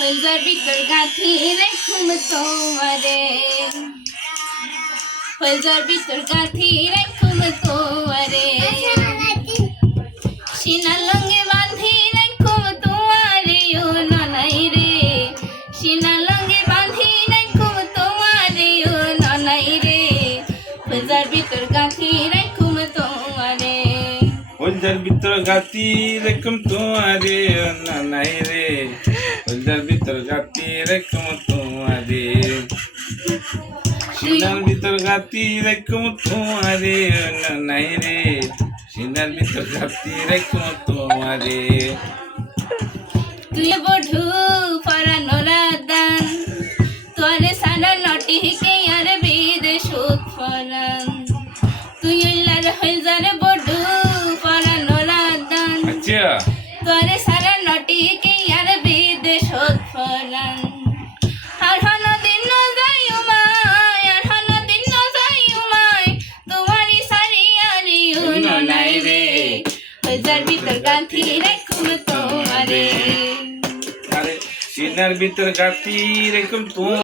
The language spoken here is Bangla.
হইজার ভিতর গাঁথি রাখুম তোমারে, হইজার ভিতর গাঁথি রাখুম তোমারে, সিনা লঙ্গে বাঁধি রাখুম তোমারে ও ননাই রে, সিনা লঙ্গে বাঁধি রাখুম তোমারে ও ননাই রে, হইজার ভিতর গাঁথি রাখুম তোমারে, হইজার ভিতর গাঁথি রাখুম তোমারে ও ননাই রে, হইজার ভিতর গাঁথি রাখুম তোমারে, সিনার ভিতর গাঁথি রাখুম তোমারে ও ননাই রে, সিনার ভিতর গাঁথি রাখুম তোমারে। তুই বধু পরানো রাদান, তোরে সারা নটি কে আর বিদেশ ফরান, তুই উল্লার হইজার বধু পরানো রাদান, আচ্ছা তোরে সারা নটি কে আর বিদেশ ফরান, আর হন দিন যাই উমায়, আর হন দিন যাই উমায়, তোমারি সারি আরি উনাই রে, হইজার ভিতর গাঁথি রাখুম তোমারে, আরে সিনার ভিতর গাঁথি রাখুম তোমারে।